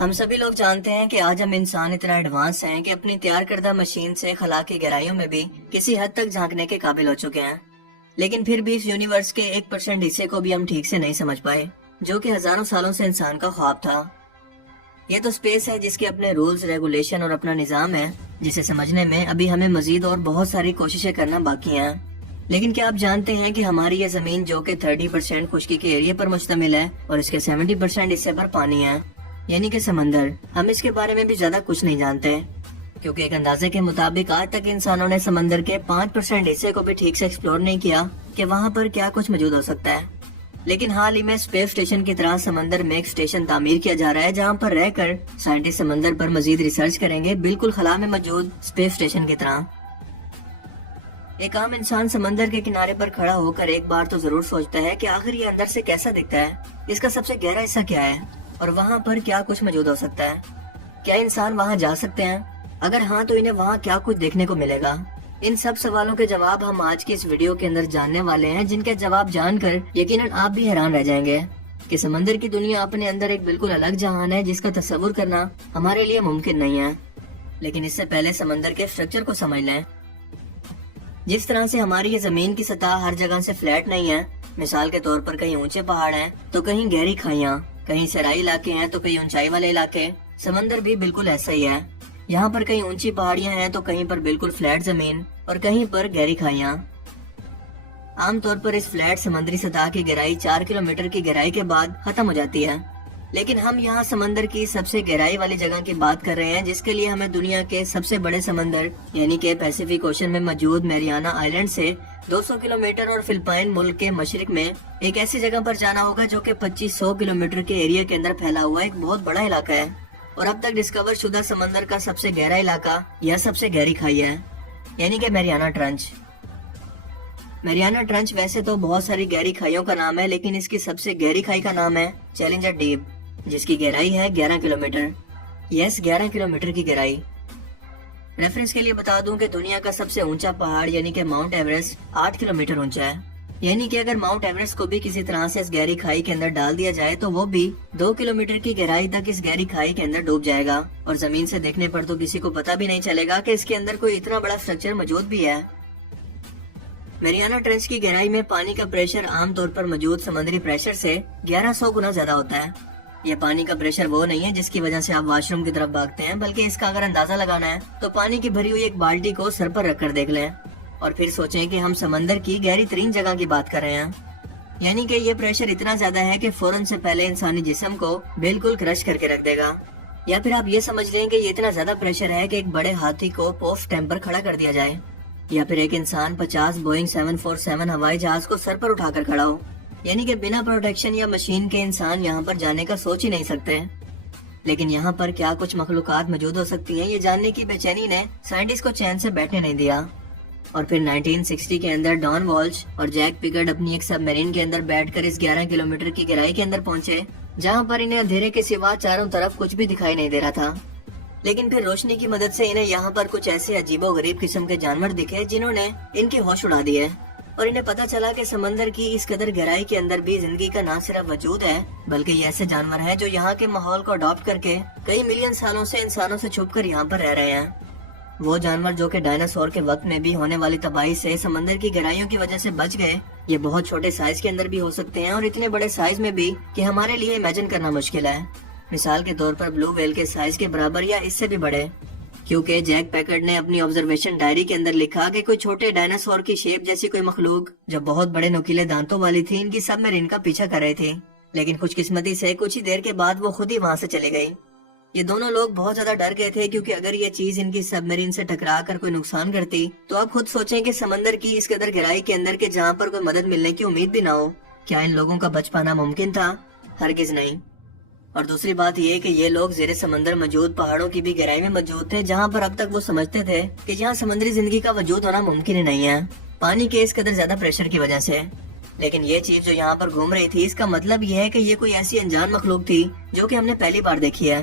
ہم سبھی لوگ جانتے ہیں کہ آج ہم انسان اتنا ایڈوانس ہیں کہ اپنی تیار کردہ مشین سے خلا کی گہرائیوں میں بھی کسی حد تک جھانکنے کے قابل ہو چکے ہیں، لیکن پھر بھی اس یونیورس کے 1% حصے کو بھی ہم ٹھیک سے نہیں سمجھ پائے، جو کہ ہزاروں سالوں سے انسان کا خواب تھا۔ یہ تو اسپیس ہے جس کے اپنے رولز، ریگولیشن اور اپنا نظام ہے، جسے سمجھنے میں ابھی ہمیں مزید اور بہت ساری کوششیں کرنا باقی ہیں۔ لیکن کیا آپ جانتے ہیں کہ ہماری یہ زمین جو کہ 30% خشکی کے ایریا پر مشتمل ہے اور اس کے 70% حصے پر پانی ہے، یعنی کہ سمندر، ہم اس کے بارے میں بھی زیادہ کچھ نہیں جانتے، کیونکہ ایک اندازے کے مطابق آج تک انسانوں نے سمندر کے 5% حصے کو بھی ٹھیک سے ایکسپلور نہیں کیا کہ وہاں پر کیا کچھ موجود ہو سکتا ہے۔ لیکن حال ہی میں اسپیس اسٹیشن کی طرح سمندر میں ایک اسٹیشن تعمیر کیا جا رہا ہے، جہاں پر رہ کر سائنٹسٹ سمندر پر مزید ریسرچ کریں گے، بالکل خلا میں موجود اسپیس اسٹیشن کی طرح۔ ایک عام انسان سمندر کے کنارے پر کھڑا ہو کر ایک بار تو ضرور سوچتا ہے کہ آخر یہ اندر سے کیسا دکھتا ہے، اس کا سب سے گہرا حصہ کیا ہے اور وہاں پر کیا کچھ موجود ہو سکتا ہے۔ کیا انسان وہاں جا سکتے ہیں؟ اگر ہاں تو انہیں وہاں کیا کچھ دیکھنے کو ملے گا؟ ان سب سوالوں کے جواب ہم آج کی اس ویڈیو کے اندر جاننے والے ہیں، جن کے جواب جان کر یقیناً آپ بھی حیران رہ جائیں گے کہ سمندر کی دنیا اپنے اندر ایک بالکل الگ جہان ہے جس کا تصور کرنا ہمارے لیے ممکن نہیں ہے۔ لیکن اس سے پہلے سمندر کے اسٹرکچر کو سمجھ لیں۔ جس طرح سے ہماری یہ زمین کی سطح ہر جگہ سے فلیٹ نہیں ہے، مثال کے طور پر کہیں اونچے پہاڑ ہیں تو کہیں گہری کھائیاں، کہیں صحرائی علاقے ہیں تو کہیں اونچائی والے علاقے، سمندر بھی بالکل ایسا ہی ہے۔ یہاں پر کہیں اونچی پہاڑیاں ہیں تو کہیں پر بالکل فلیٹ زمین اور کہیں پر گہری کھائیاں۔ عام طور پر اس فلیٹ سمندری سطح کی گہرائی 4 کلومیٹر کی گہرائی کے بعد ختم ہو جاتی ہے، لیکن ہم یہاں سمندر کی سب سے گہرائی والی جگہ کی بات کر رہے ہیں، جس کے لیے ہمیں دنیا کے سب سے بڑے سمندر یعنی کہ پیسیفک اوشن میں موجود میریانا آئیلینڈ سے 200 کلومیٹر اور فلپائن ملک کے مشرق میں ایک ایسی جگہ پر جانا ہوگا جو کہ 2500 کلومیٹر کے ایریا کے اندر پھیلا ہوا ایک بہت بڑا علاقہ ہے، اور اب تک ڈسکور شدہ سمندر کا سب سے گہرا علاقہ یا سب سے گہری کھائی ہے، یعنی کہ میریانا ٹرنچ۔ میریانا ٹرنچ ویسے تو بہت ساری گہری کھائیوں کا نام ہے، لیکن اس کی سب سے گہری کھائی کا نام ہے چیلنجر ڈیپ، جس کی گہرائی ہے 11 کلومیٹر۔ یس، 11 کلومیٹر کی گہرائی۔ ریفرنس کے لیے بتا دوں کہ دنیا کا سب سے اونچا پہاڑ یعنی کہ ماؤنٹ ایوریسٹ 8 کلومیٹر اونچا ہے، یعنی کہ اگر ماؤنٹ ایوریسٹ کو بھی کسی طرح سے اس گہری کھائی کے اندر ڈال دیا جائے تو وہ بھی 2 کلومیٹر کی گہرائی تک اس گہری کھائی کے اندر ڈوب جائے گا، اور زمین سے دیکھنے پر تو کسی کو پتا بھی نہیں چلے گا کہ اس کے اندر کوئی اتنا بڑا اسٹرکچر موجود بھی ہے۔ میریانا ٹرنچ کی گہرائی میں پانی کا پریشر عام طور پر موجود سمندری پریشر سے 1100 گنا زیادہ ہوتا ہے۔ یہ پانی کا پریشر وہ نہیں ہے جس کی وجہ سے آپ واش روم کی طرف بھاگتے ہیں، بلکہ اس کا اگر اندازہ لگانا ہے تو پانی کی بھری ہوئی ایک بالٹی کو سر پر رکھ کر دیکھ لیں اور پھر سوچیں کہ ہم سمندر کی گہری ترین جگہ کی بات کر رہے ہیں، یعنی کہ یہ پریشر اتنا زیادہ ہے کہ فوراً سے پہلے انسانی جسم کو بالکل کرش کر کے رکھ دے گا۔ یا پھر آپ یہ سمجھ لیں کہ یہ اتنا زیادہ پریشر ہے کہ ایک بڑے ہاتھی کو پوف ٹیمپر کھڑا کر دیا جائے، یا پھر ایک انسان 50 بوئنگ 747 ہوائی جہاز کو سر پر اٹھا کر کھڑا ہو، یعنی کہ بنا پروٹیکشن یا مشین کے انسان یہاں پر جانے کا سوچ ہی نہیں سکتے۔ لیکن یہاں پر کیا کچھ مخلوقات موجود ہو سکتی ہیں، یہ جاننے کی بے چینی نے سائنٹسٹ کو چین سے بیٹھنے نہیں دیا، اور پھر 1960 کے اندر ڈان والش اور جیک پیکرڈ اپنی ایک سب میرین کے اندر بیٹھ کر اس 11 کلومیٹر کی گہرائی کے اندر پہنچے، جہاں پر انہیں اندھیرے کے سوا چاروں طرف کچھ بھی دکھائی نہیں دے رہا تھا۔ لیکن پھر روشنی کی مدد سے انہیں یہاں پر کچھ ایسے عجیب و غریب قسم کے جانور دکھے جنہوں نے ان کے ہوش اڑا دیے، اور انہیں پتا چلا کہ سمندر کی اس قدر گہرائی کے اندر بھی زندگی کا نہ صرف وجود ہے، بلکہ یہ ایسے جانور ہیں جو یہاں کے ماحول کو اڈاپٹ کر کے کئی ملین سالوں سے انسانوں سے چھپ کر یہاں پر رہ رہے ہیں۔ وہ جانور جو کہ ڈائناسور کے وقت میں بھی ہونے والی تباہی سے سمندر کی گہرائیوں کی وجہ سے بچ گئے، یہ بہت چھوٹے سائز کے اندر بھی ہو سکتے ہیں، اور اتنے بڑے سائز میں بھی کہ ہمارے لیے امیجن کرنا مشکل ہے۔ مثال کے طور پر بلو ویل کے سائز کے برابر یا اس سے بھی بڑے، کیونکہ جیک پیکرڈ نے اپنی آبزرویشن ڈائری کے اندر لکھا کہ کوئی چھوٹے ڈائناسور کی شیپ جیسی کوئی مخلوق جو بہت بڑے نوکیلے دانتوں والی تھی ان کی سب میرین کا پیچھا کر رہی تھی، لیکن خوش قسمتی سے کچھ ہی دیر کے بعد وہ خود ہی وہاں سے چلے گئی۔ یہ دونوں لوگ بہت زیادہ ڈر گئے تھے، کیونکہ اگر یہ چیز ان کی سب میرین سے ٹکرا کر کوئی نقصان کرتی تو آپ خود سوچیں کہ سمندر کی اس قدر گہرائی کے اندر کے جہاں پر کوئی مدد ملنے کی امید بھی نہ ہو، کیا ان لوگوں کا بچ پانا ممکن تھا؟ ہرگز نہیں۔ اور دوسری بات یہ کہ یہ لوگ زیر سمندر موجود پہاڑوں کی بھی گہرائی میں موجود تھے، جہاں پر اب تک وہ سمجھتے تھے کہ یہاں سمندری زندگی کا وجود ہونا ممکن ہی نہیں ہے، پانی کے اس قدر زیادہ پریشر کی وجہ سے۔ لیکن یہ چیز جو یہاں پر گھوم رہی تھی، اس کا مطلب یہ ہے کہ یہ کوئی ایسی انجان مخلوق تھی جو کہ ہم نے پہلی بار دیکھی ہے۔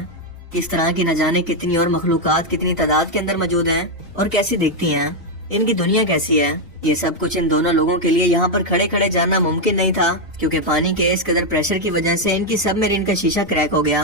اس طرح کی نہ جانے کتنی اور مخلوقات کتنی تعداد کے اندر موجود ہیں اور کیسی دکھتی ہیں، ان کی دنیا کیسی ہے، یہ سب کچھ ان دونوں لوگوں کے لیے یہاں پر کھڑے کھڑے جاننا ممکن نہیں تھا، کیونکہ پانی کے اس قدر پریشر کی وجہ سے ان کی سب میرین کا شیشہ کریک ہو گیا۔